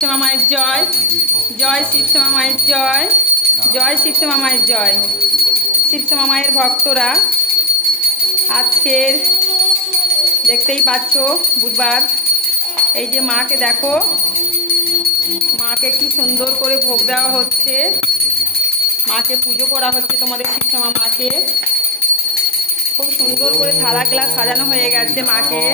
শ্যামা মায়ের জয়, জয় শিব শ্যামা মায়ের জয়, জয় শিব শ্যামা মায়ের জয়। শিব শ্যামা মায়ের ভক্তরা আজকের দেখতেই পাচ্ছ বুধবার, এই যে মাকে দেখো, মাকে কি সুন্দর করে ভোগ দেওয়া হচ্ছে, মাকে পুজো করা হচ্ছে। তোমাদের শিব শ্যামা মাকে খুব সুন্দর করে থালা গ্লাস সাজানো হয়ে গেছে মাকে।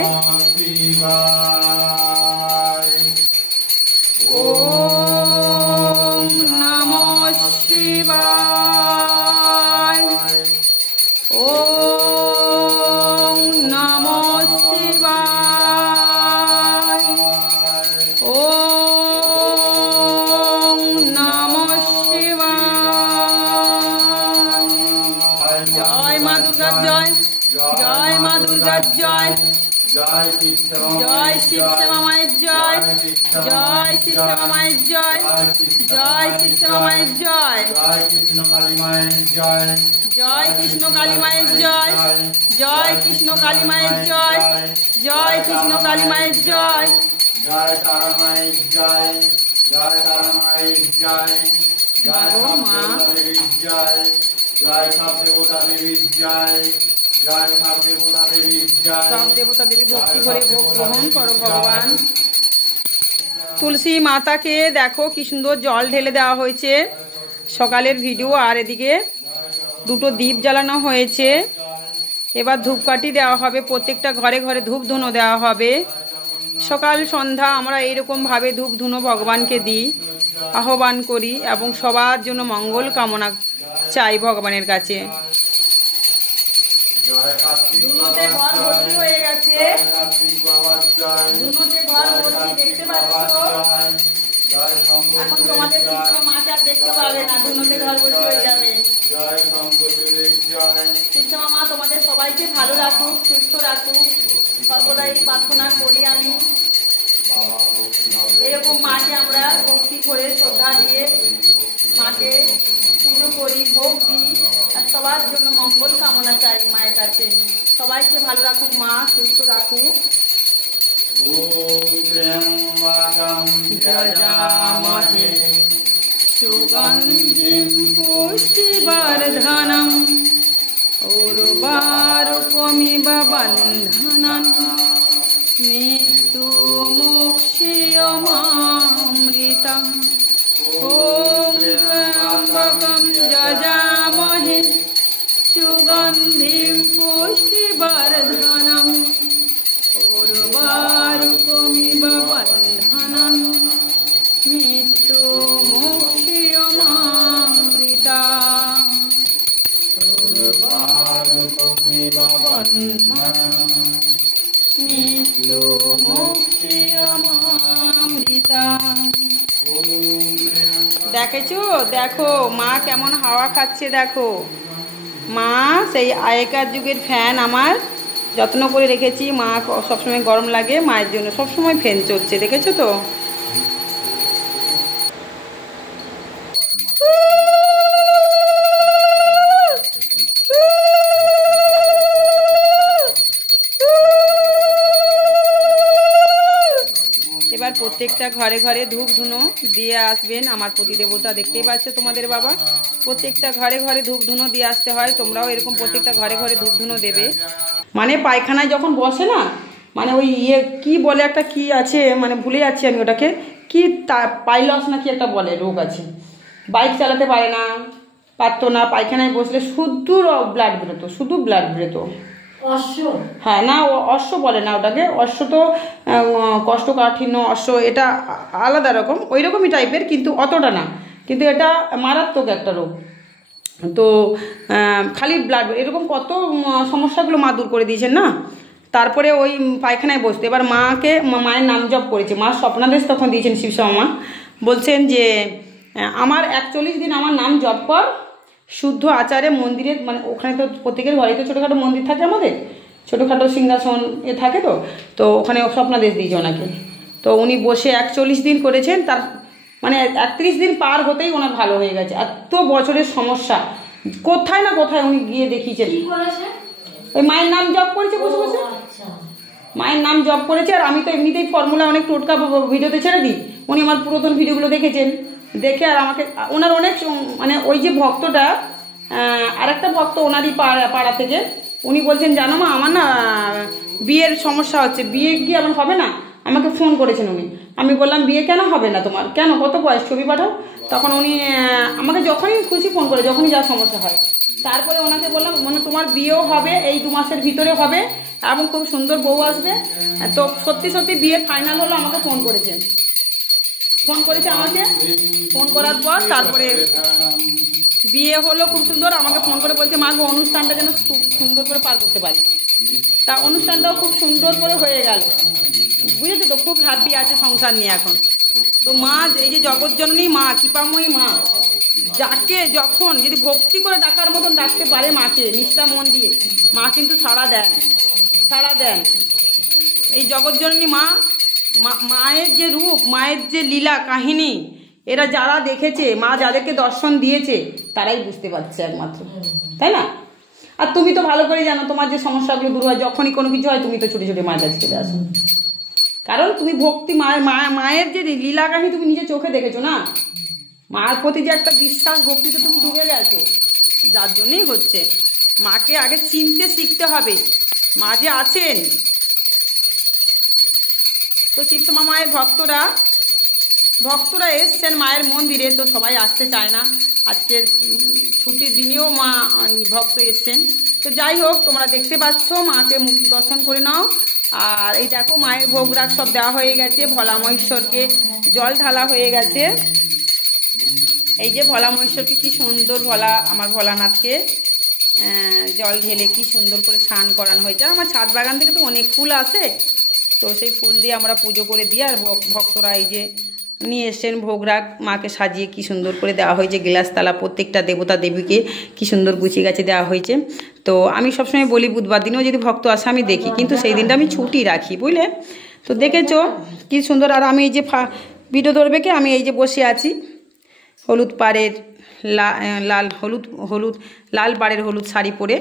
ওম নমঃ শিবায়, ওম নমঃ শিবায়, ওম নমঃ শিবায়। জয় মা দুর্গার জয়, জয় মা দুর্গার জয়, জয় শিব শ্যামা মায়ের জয়, জয় শিব শ্যামা মায়ের জয়, জয় শিব শ্যামা মায়ের জয়, জয় কৃষ্ণ কালী মায়ের জয়, জয় কৃষ্ণ কালী মায়ের জয়, জয় কৃষ্ণ কালী মায়ের জয়, জয় কৃষ্ণ কালী মায়ের জয়, জয় তারা মায়ের জয়, জয় তারা মায়ের জয়, জয় মা দেবীর জয়, জয় সব দেবতা দেবীর জয়, জয় সব দেবতা দেবীর জয়। সব দেবতা দেবী ভক্তি করে ভোগ গ্রহণ করো ভগবান। তুলসী মাতাকে দেখো কি সুন্দর জল ঢেলে দেওয়া হয়েছে, সকালের ভিডিও। আর এদিকে দুটো দীপ জ্বালানো হয়েছে, এবার ধূপকাঠি দেওয়া হবে, প্রত্যেকটা ঘরে ঘরে ধূপ ধুনো দেওয়া হবে। সকাল সন্ধ্যা আমরা এইরকম ভাবে ধূপ ধুনো ভগবানকে দিই, আহ্বান করি এবং সবার জন্য মঙ্গল কামনা চাই ভগবানের কাছে। দুনোতে ঘর ভর্তি হয়ে গেছে, দুনোতে ঘর ভর্তি দেখতে পাচ্ছ। এখন তোমাদের শিব মাকে আর দেখতে পাবে না, দুনোতে ঘর ভর্তি হয়ে যাবে। শিব মা তোমাদের সবাইকে ভালো রাখুক, সুস্থ রাখুক, সর্বদাই প্রার্থনা করি আমি। এরকম মাকে আমরা ভক্তি করে শ্রদ্ধা দিয়ে মাকে পুজো করি, ভোগ দিই, আর সবার জন্য মঙ্গল কামনা চাই মায়ের কাছে। সবাইকে ভালো রাখুক মা, সুস্থ রাখুক। যজামহে সুগন্ধিম পুষ্টিবর্ধনম উর্বারুকমিব বন্ধনম মৃত্যুমোক্ষয়মামৃতম। ওম ত্র্যম্বকম যজামহে সুগন্ধিম পুষ্টিবর্ধনম উর্বারুকমিব বন্ধনম মৃত্যুমোক্ষয়মামৃতম। উর্বারুকমিব বন্ধনম মৃত্যুমোক্ষয়মামৃতম। দেখেছো, দেখো মা কেমন হাওয়া খাচ্ছে, দেখো মা সেই আগেকার যুগের ফ্যান আমার যত্ন করে রেখেছি। মা সবসময় গরম লাগে, মায়ের জন্য সবসময় ফ্যান চলছে, দেখেছো তো। এবার প্রত্যেকটা ঘরে ঘরে ধূপ ধুনো দিয়ে আসবেন আমার প্রতিদেবতা। দেখতেই পাচ্ছ তোমাদের বাবা, প্রত্যেকটা ঘরে ঘরে ধূপ ধুনো দিয়ে আসতে হয়। তোমরাও এরকম প্রত্যেকটা ঘরে ঘরে ধূপ ধুনো দেবে। মানে পায়খানায় যখন বসে না, মানে ওই কি বলে একটা কি আছে, মানে ভুলে যাচ্ছি আমি ওটাকে, কি পাইলস না কি একটা বলে রোগ আছে, বাইক চালাতে পারে না, পারতো না, পায়খানায় বসলে শুধু ব্লাড বেরোতো, শুধু ব্লাড বেরোতো। হ্যাঁ, না অশ্ব বলে না ওটাকে, অশ্ব তো কষ্টকাঠিন্য, অশ্ব এটা আলাদা রকম, ওই রকমই টাইপের, কিন্তু অতটা না, কিন্তু এটা মারাত্মক একটা রোগ। তো খালি ব্লাড, এরকম কত সমস্যাগুলো মা দূর করে দিয়েছেন না। তারপরে ওই পায়খানায় বসতে এবার মায়ের নাম জপ করেছে, মা স্বপ্নাদেশ তখন দিয়েছেন শিব শ্যামা মা, বলছেন যে আমার 41 দিন আমার নাম জপ কর শুদ্ধ আচারে মন্দিরে, মানে ওখানে তো প্রত্যেকের ঘরে তো ছোটোখাটো মন্দির থাকে, আমাদের ছোটোখাটো সিংহাসন থাকে, তো ওখানে স্বপ্নাদেশ দিয়েছে ওনাকে। তো উনি বসে 41 দিন করেছেন, তার মানে 31 দিন পার হতেই ওনার ভালো হয়ে গেছে। এত বছরের সমস্যা কোথায় না কোথায় উনি গিয়ে দেখিয়েছেন, ওই মায়ের নাম জপ করেছে বসে বসে। মায়ের নাম জপ করেছে। আর আমি তো এমনিতেই ফর্মুলা অনেক টোটকা ভিডিওতে ছেড়ে দিই, উনি আমার পুরাতন ভিডিওগুলো দেখেছেন, দেখে আর আমাকে ওনার অনেক মানে ওই যে ভক্তটা আর একটা ভক্ত ওনারই পাড়া থেকে উনি বলছেন জানো মা আমার না বিয়ের সমস্যা হচ্ছে, বিয়ে কি আমার হবে না, আমাকে ফোন করেছেন উনি। আমি বললাম বিয়ে কেন হবে না তোমার, কেন কত বয়স, ছবি পাঠাও। তখন উনি আমাকে যখনই খুশি ফোন করে, যখনই যা সমস্যা হয়। তারপরে ওনাকে বললাম মানে তোমার বিয়েও হবে এই 2 মাসের ভিতরে হবে এবং খুব সুন্দর বউ আসবে। তো সত্যি সত্যি বিয়ে ফাইনাল হলো, আমাকে ফোন করেছে আমাকে। ফোন করার পর তারপরে বিয়ে হলো খুব সুন্দর। আমাকে ফোন করে বলছে মা গো অনুষ্ঠানটা যেন খুব সুন্দর করে পার করতে পারি। তা অনুষ্ঠানটাও খুব সুন্দর করে হয়ে গেল, বুঝেছো তো, খুব হ্যাপি আছে সংসার নিয়ে এখন। তো মা এই যে জগৎজননী মা, কৃপাময়ী মা, যাকে যখন যদি ভক্তি করে ডাকার মতন ডাকতে পারে মাকে নিষ্ঠা মন দিয়ে, মা কিন্তু সাড়া দেন। এই জগৎজননী মা, মায়ের যে রূপ, মায়ের যে লীলা কাহিনী, এরা যারা দেখেছে, মা যাদেরকে দর্শন দিয়েছে তারাই বুঝতে পারছে একমাত্র, তাই না? আর তুমি তো ভালো করে জানো তোমার যে সমস্যাগুলো দূর হয়, যখনই কোনো কিছু হয় তুমি তো ছুটে ছুটে মায়ের কাছে চলে আসো, কারণ তুমি ভক্তি মায়ের যে লীলা কাহিনী তুমি নিজে চোখে দেখেছো না, মার প্রতি যে একটা বিশ্বাস ভক্তিতে তুমি ডুবে গেছো, যার জন্যই হচ্ছে। মাকে আগে চিনতে শিখতে হবে, মা যে আছেন। তো শিবশ্যামা মায়ের ভক্তরা এসছেন মায়ের মন্দিরে, তো সবাই আসতে চায় না, আজকের ছুটির দিনেও মা ভক্ত এসছেন। তো যাই হোক, তোমরা দেখতে পাচ্ছ মাকে মুখ দর্শন করে নাও। আর এই দেখো মায়ের ভোগ রাগ সব দেওয়া হয়ে গেছে, ভোলা মহেশ্বরকে জল ঢালা হয়ে গেছে। এই যে ভোলা মহেশ্বরকে কি সুন্দর, আমার ভোলানাথকে জল ঢেলে কি সুন্দর করে স্নান করানো হয়েছে। আমার ছাদ বাগান থেকে তো অনেক ফুল আসে, তো সেই ফুল দিয়ে আমরা পুজো করে দিই। আর ভক্তরা এই যে নিয়ে এসছেন ভোগ রাগ, মাকে সাজিয়ে কি সুন্দর করে দেওয়া হয়েছে, গ্লাস তালা প্রত্যেকটা দেবতা দেবীকে কি সুন্দর গুছিয়ে গাছে দেওয়া হয়েছে। তো আমি সবসময় বলি বুধবার দিনেও যদি ভক্ত আসে আমি দেখি, কিন্তু সেই দিনটা আমি ছুটি রাখি, বুঝলে তো। দেখেছো কি সুন্দর। আর আমি এই যে ভিডিও ধরবে কি, আমি এই যে বসে আছি হলুদ পাড়ের লাল পাড়ের হলুদ শাড়ি পরে,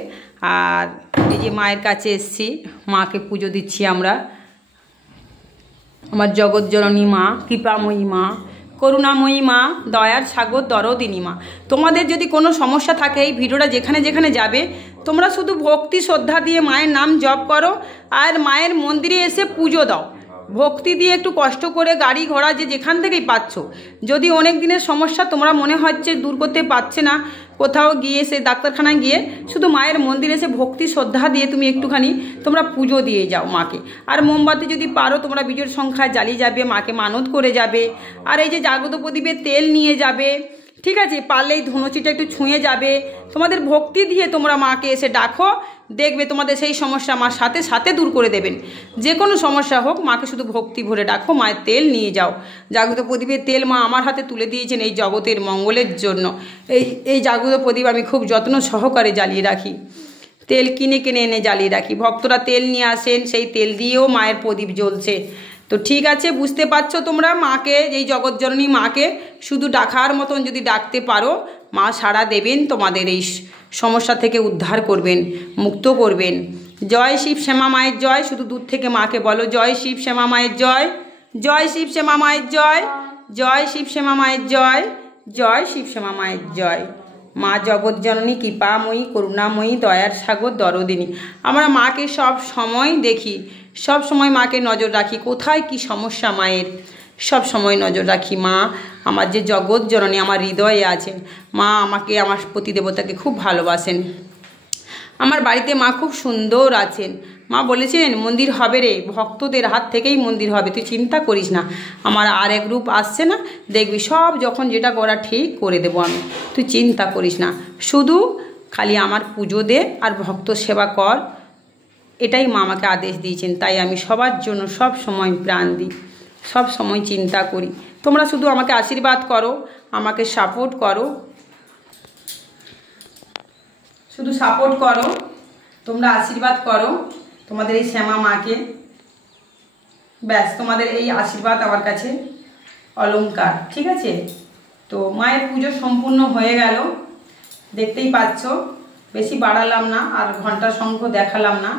আর এই যে মায়ের কাছে এসছি, মাকে পুজো দিচ্ছি আমরা। আমার জগৎজননী মা, কৃপাময়ী মা, করুণাময়ী মা, দয়ার সাগর দরদিনী মা। তোমাদের যদি কোনো সমস্যা থাকে, এই ভিডিওটা যেখানে যেখানে যাবে তোমরা শুধু ভক্তি শ্রদ্ধা দিয়ে মায়ের নাম জপ করো আর মায়ের মন্দিরে এসে পুজো দাও। ভক্তি দিয়ে একটু কষ্ট করে গাড়ি ঘোড়া যেখান থেকেই পাচ্ছ, যদি অনেক দিনের সমস্যা তোমরা মনে হচ্ছে দূর করতে পারছে না, কোথাও গিয়ে সে ডাক্তারখানায় গিয়ে শুধু মায়ের মন্দিরে এসে ভক্তি শ্রদ্ধা দিয়ে তুমি একটুখানি তোমরা পুজো দিয়ে যাও মাকে। আর মোমবাতি যদি পারো তোমরা বিজোড় সংখ্যায় জ্বালিয়ে যাবে, মাকে মানত করে যাবে। আর এই যে জাগ্রত প্রদীপে তেল নিয়ে যাবে, ঠিক আছে, পারলেই ধুনুচিটা একটু ছুঁয়ে যাবে। তোমাদের ভক্তি দিয়ে তোমরা মাকে এসে ডাকো, দেখবে তোমাদের সেই সমস্যা মা সাথে সাথে দূর করে দেবেন। যে কোনো সমস্যা হোক, মাকে শুধু ভক্তি ভরে ডাকো, মায়ের তেল নিয়ে যাও। জাগ্রত প্রদীপের তেল মা আমার হাতে তুলে দিয়েছেন এই জগতের মঙ্গলের জন্য। এই জাগ্রত প্রদীপ আমি খুব যত্ন সহকারে জ্বালিয়ে রাখি, তেল কিনে এনে জ্বালিয়ে রাখি। ভক্তরা তেল নিয়ে আসেন, সেই তেল দিয়েও মায়ের প্রদীপ জ্বলছে। তো ঠিক আছে, বুঝতে পারছো তোমরা, মাকে এই জগৎজননী মাকে শুধু ডাকার মতন যদি ডাকতে পারো, মা সাড়া দেবেন, তোমাদের এই সমস্যা থেকে উদ্ধার করবেন, মুক্ত করবেন। জয় শিব শ্যামা মায়ের জয়। শুধু দূর থেকে মাকে বলো জয় শিব শ্যামা মায়ের জয়, জয় শিব শ্যামা মায়ের জয়, জয় শিব শ্যামা মায়ের জয়, জয় শিব শ্যামা মায়ের জয়। মা জগৎজননী কৃপাময়ী, করুণাময়ী, দয়ার সাগর দরদিনী। আমরা মাকে সব সময় দেখি, সব সময় মাকে নজর রাখি, কোথায় কি সমস্যা মায়ের সব সময় নজর রাখি। মা আমার যে জগৎজননী আমার হৃদয়ে আছেন, মা আমাকে, আমার প্রতিদেবতাকে খুব ভালোবাসেন। আমার বাড়িতে মা খুব সুন্দর আছেন। মা বলেছেন মন্দির হবে রে, ভক্তদের হাত থেকেই মন্দির হবে, তুই চিন্তা করিস না। আমার আর এক রূপ আসছে না, দেখবি সব যখন যেটা করা ঠিক করে দেবো আমি, তুই চিন্তা করিস না। শুধু খালি আমার পুজো দে আর ভক্ত সেবা কর, এটাই মা আমাকে আদেশ দিয়েছেন। তাই আমি সবার জন্য সব সময় প্রাণ দিই, সব সময় চিন্তা করি। তোমরা শুধু আমাকে আশীর্বাদ করো, আমাকে সাপোর্ট করো, শুধু সাপোর্ট করো, তোমরা আশীর্বাদ করো তোমাদের এই শ্যামা মাকে। ব্যাস, তোমাদের এই আশীর্বাদ আমার কাছে অলংকার, ঠিক আছে। তো মায়ের পুজো সম্পূর্ণ হয়ে গেল, দেখতেই পাচ্ছ, বেশি বাড়ালাম না আর ঘন্টা শঙ্খ দেখালাম না।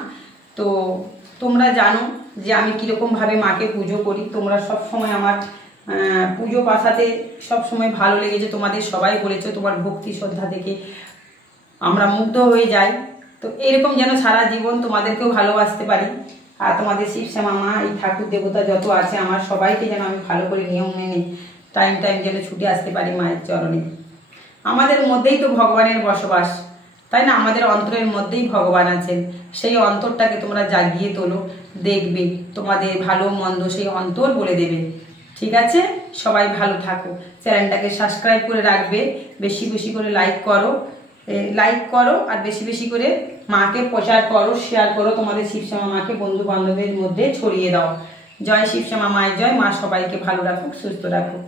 তো তোমরা জানো যে আমি কীরকমভাবে মাকে পুজো করি। তোমরা সব সময় আমার পুজো পাশাতে সব সময় ভালো লেগেছে, তোমাদের সবাই বলেছো তোমার ভক্তি শ্রদ্ধা থেকে আমরা মুগ্ধ হয়ে যাই। তো এরকম যেন সারা জীবন তোমাদেরকেও ভালোবাসতে পারি, আর তোমাদের শিবশ্যামা মা এই ঠাকুর দেবতা যত আছে আমার সবাইকে যেন আমি ভালো করে নিয়ম মেনে টাইম যেন ছুটে আসতে পারি মায়ের চরণে। আমাদের মধ্যেই তো ভগবানের বসবাস, তাই না? আমাদের অন্তরের মধ্যেই ভগবান আছেন, সেই অন্তরটাকে তোমরা জাগিয়ে তোলো, দেখবে তোমাদের ভালো মন্দ সেই অন্তর বলে দেবে। ঠিক আছে, সবাই ভালো থাকো, চ্যানেলটাকে সাবস্ক্রাইব করে রাখবে, বেশি বেশি করে লাইক করো আর বেশি বেশি করে মাকে প্রচার করো, শেয়ার করো, তোমাদের শিবশ্যামা মাকে বন্ধু বান্ধবের মধ্যে ছড়িয়ে দাও। জয় শিবশ্যামা মায়ের জয়। মা সবাইকে ভালো রাখুক, সুস্থ রাখুক।